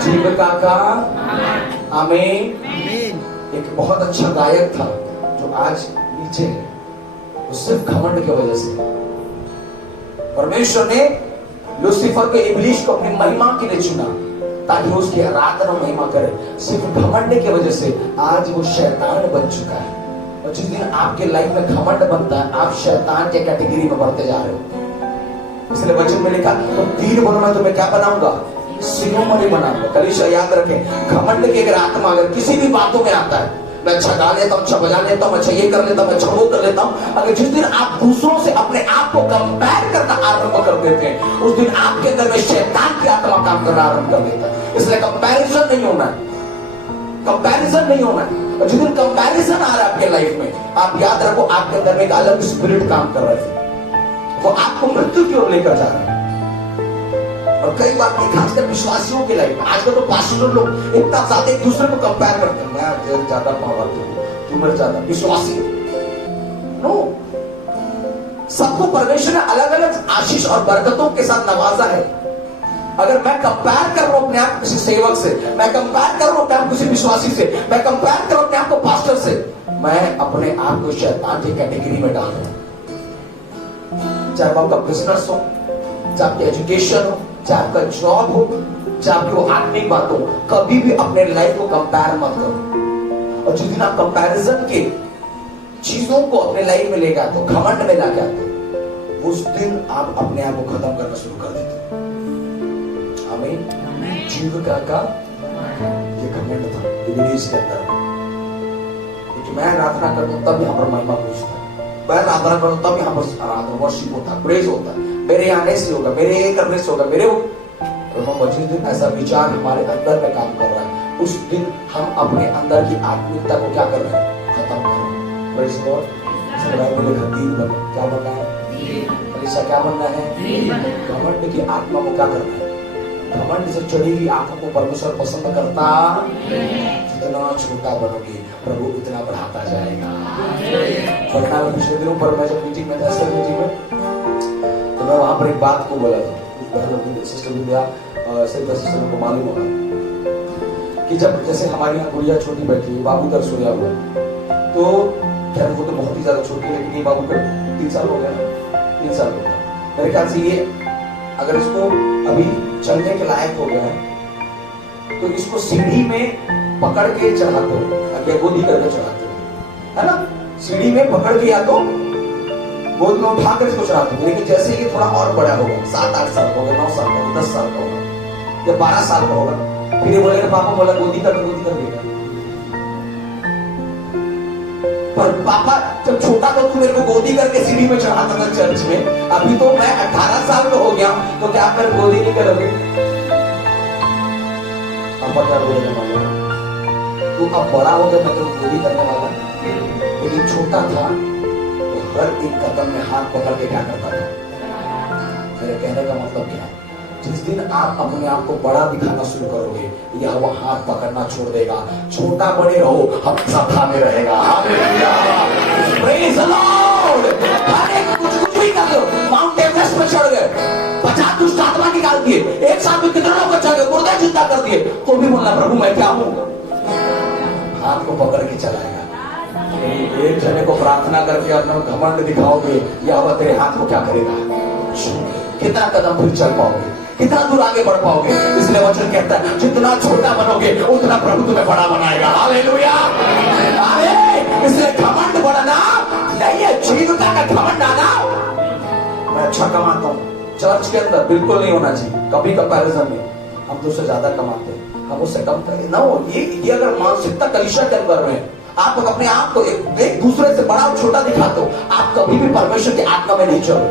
जीविका का आमीन। एक बहुत अच्छा गायक था जो आज नीचे है, वो सिर्फ घमंड की वजह से। परमेश्वर ने लूसीफर के इब्लीस को अपनी महिमा के लिए चुना ताकि वो उसकी आराधना महिमा करे। सिर्फ घमंड की वजह से आज वो शैतान बन चुका है। और जिस दिन आपके लाइफ में घमंड बनता है, आप शैतान के कैटेगरी में बढ़ते जा रहे हो। इसलिए वचन में लिखा तो 3 वर्षों में तुम्हें क्या बनाऊंगा, शिरोमणि बनाऊंगा। कलीसिया याद रखें, घमंड की अगर आत्मा अगर किसी भी बातों में आता है, मैं अच्छा गा लेता हूँ, अच्छा बजा लेता हूँ, अच्छा ये कर लेता हूँ, अच्छा वो कर लेता हूँ, अगर जिस दिन आप दूसरों से अपने आप को कंपेयर करना आरंभ कर देते हैं, उस दिन आपके अंदर में शैतान की आत्मा काम करना आरंभ कर देता है। इसलिए कंपैरिजन नहीं होना है, कंपैरिजन नहीं होना है। और जिस दिन कंपैरिजन आ रहा है आपके लाइफ में, आप याद रखो आपके अंदर में एक अलग स्पिरिट काम कर रहा है, वो आपको मृत्यु की ओर लेकर जा रहा है। और कई बार खासकर विश्वासियों की लाइफ में आजकल तो पास्टर लोग इतना ज्यादा एक दूसरे को कंपेयर करते हैं, मैं ज्यादा पावर तू मेरे ज्यादा विश्वासी। नो, सबको परमेश्वर ने अलग अलग आशीष और बरकतों के साथ नवाजा है। अगर मैं कंपेयर कर रहा हूं अपने आप किसी सेवक से, मैं कंपेयर कर रहा हूं अपने आप किसी विश्वासी से, मैं कंपेयर कर रहा हूं अपने आप को पास्टर से, मैं अपने आप को शैतान की कैटेगरी में डाल रहा हूं। चाहे वो आपका बिजनेस हो, चाहे आपकी एजुकेशन हो, चाहे आपका जॉब हो, चाहे आपकी वो आत्मिक बात हो, कभी भी अपने लाइफ को कंपेयर मत करो। और जिस दिन आप कंपैरिजन के चीजों को अपने लाइफ में लेकर आते हो, घमंड में लाके आते हो, उस दिन आप अपने आप को खत्म करना शुरू कर देते हो। आमीन। जीविका का ये घमंड था इब्लीस के अंदर। क्योंकि मैं आराधना करता हूं तब यहाँ पर महिमा पूछता है, मैं आराधना करता हूं तब यहाँ पर आराधना वर्शिप होता है, प्रेज होता है, मेरे आने से होगा, मेरे ये करने से होगा, मेरे वो। जिस दिन ऐसा विचार हमारे अंदर में काम कर रहा है, उस दिन हम अपने अंदर की आत्मिकता को क्या कर रहे हैं, खत्म कर रहे हैं। Praise God. क्या बनना है, कलीसिया क्या बनना है, घमंड की आत्मा को क्या करना है, घमंड से चढ़ी हुई आंखों को परमेश्वर पसंद करता। जितना छोटा बनोगे प्रभु उतना बढ़ाता जाएगा। पटना में पिछले दिनों पर मैं जब मीटिंग में था, सर मीटिंग में, तो मैं वहां पर एक बात को बोला था। सिस्टर विद्या सिस्टर को मालूम होगा कि जब जैसे हमारे यहाँ गुड़िया छोटी बैठी है, बाबू दर सोया हुआ, तो खैर वो तो बहुत ही ज्यादा छोटी है, लेकिन ये बाबू का 3 साल हो गया ना, 3 साल हो गया मेरे ख्याल से। ये अगर इसको अभी चलने के लायक हो गया है तो इसको सीढ़ी में पकड़ के चढ़ाते हो या गोदी करके चढ़ाते हो, है ना। सीढ़ी में पकड़ के या तो गोद में उठा कर इसको चढ़ाते हो। लेकिन जैसे ये थोड़ा और बड़ा होगा, 7-8 साल का होगा, 9 साल का होगा, 10 साल का होगा या 12 साल का होगा, फिर ये बोलेगा पापा बोला गोदी कर देगा। पर पापा जब छोटा था तू मेरे को गोदी करके सीढ़ी में चढ़ाता था चर्च में, अभी तो मैं 18 साल का हो गया, तो क्या आप मेरे गोदी नहीं करोगे? पापा क्या बोलेगा मालूम, तू अब बड़ा हो गया, मैं तो गोदी करने वाला, लेकिन छोटा था तो हर एक कदम में हाथ पकड़ के क्या करता था। मेरे कहने का मतलब क्या है, जिस दिन आप अपने आप को बड़ा दिखाना शुरू करोगे, या वो हाथ पकड़ना छोड़ देगा। छोटा बड़े रहो, हम सब खाने रहेगा। Praise the Lord. कुछ भी कर लो, माउंट एवरेस्ट पर चढ़ गए, 50 दुष्ट आत्मा निकाल दिए, एक साथ में कितने लोग चढ़ गए, मुर्दा जिंदा कर दिए, तो भी बोलना प्रभु मैं क्या हूं, हाथ को पकड़ के चलाएगा। एक जने को प्रार्थना करके अपना घमंड दिखाओगे, या वह तेरे हाथ को क्या करेगा, कितना कदम फिर चल पाओगे, कितना दूर आगे बढ़ पाओगे। इसलिए वचन कहता है जितना छोटा बनोगे उतना प्रभु तुम्हें बड़ा बनाएगा। हालेलुया। इसलिए घमंड बढ़ना नहीं है, जीविका का घमंड आना। मैं अच्छा कमाता हूँ, चर्च के अंदर बिल्कुल नहीं होना चाहिए। कभी कंपैरिजन में हम तो उससे ज्यादा कमाते हैं, हम उससे कम ना हो। ये अगर मानसिकता कलीसिया के अंदर में आप अपने आप को एक दूसरे से बड़ा और छोटा दिखाते हो, आप कभी भी परमेश्वर की आत्मा में नहीं चलो।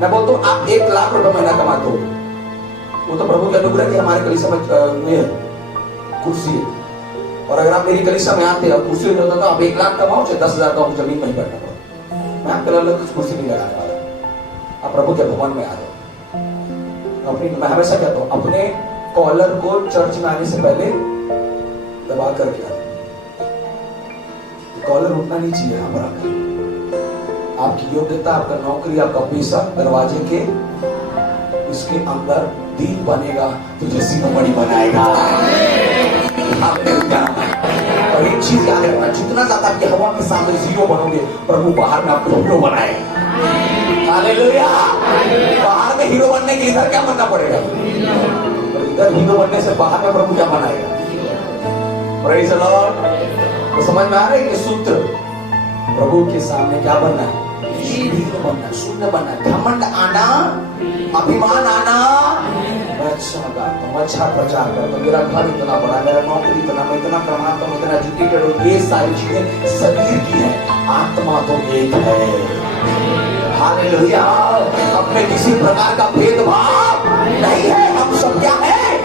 मैं बोलता हूँ आप 1 लाख रुपए महीना कमाते हो, वो तो प्रभु के अनुग्रह की हमारे कलीसिया में कुर्सी है। और अगर आप मेरी कलीसिया में आते और कुर्सी नहीं होता तो आप 1 लाख कमाओ, चाहे 10,000 का जमीन में ही बैठना पड़ता। मैं आपके लिए कुर्सी नहीं लगाने वाला, आप प्रभु के भवन में आ रहे हो। अपनी मैं हमेशा कहता हूँ अपने कॉलर को चर्च में आने से पहले दबा करके आए। कॉलर उठना नहीं चाहिए यहाँ पर आकर। आपकी योग्यता, आपका नौकरी, आपका पैसा दरवाजे के इसके अंदर दीन बनेगा तुझे शिरोमणि बनाएगा। और एक चीज याद रखना, जितना ज्यादा आपकी हवा के सामने जीरो बनोगे, प्रभु बाहर में आपको हीरो बनाएगा। हालेलुया। बाहर में हीरो बनने के इधर क्या बनना पड़ेगा? इधर हीरो बनने से बाहर में प्रभु क्या बनाएगा? Praise the Lord. तो समझ में आ रहा है कि सूत्र, प्रभु के सामने क्या बनना है? हीरो बनना, शून्य बनना, घमंड आना, अभिमान आना। मैं अच्छा गाता हूँ, अच्छा प्रचार करता हूँ, मेरा घर इतना बड़ा, मेरा नौकरी इतना, मैं इतना कमाता हूँ, इतना एजुकेटेड हूँ। ये सारी चीजें शरीर की है, आत्मा तो एक है। हालेलुया। अब में किसी प्रकार का भेदभाव नहीं है। हम सब क्या है?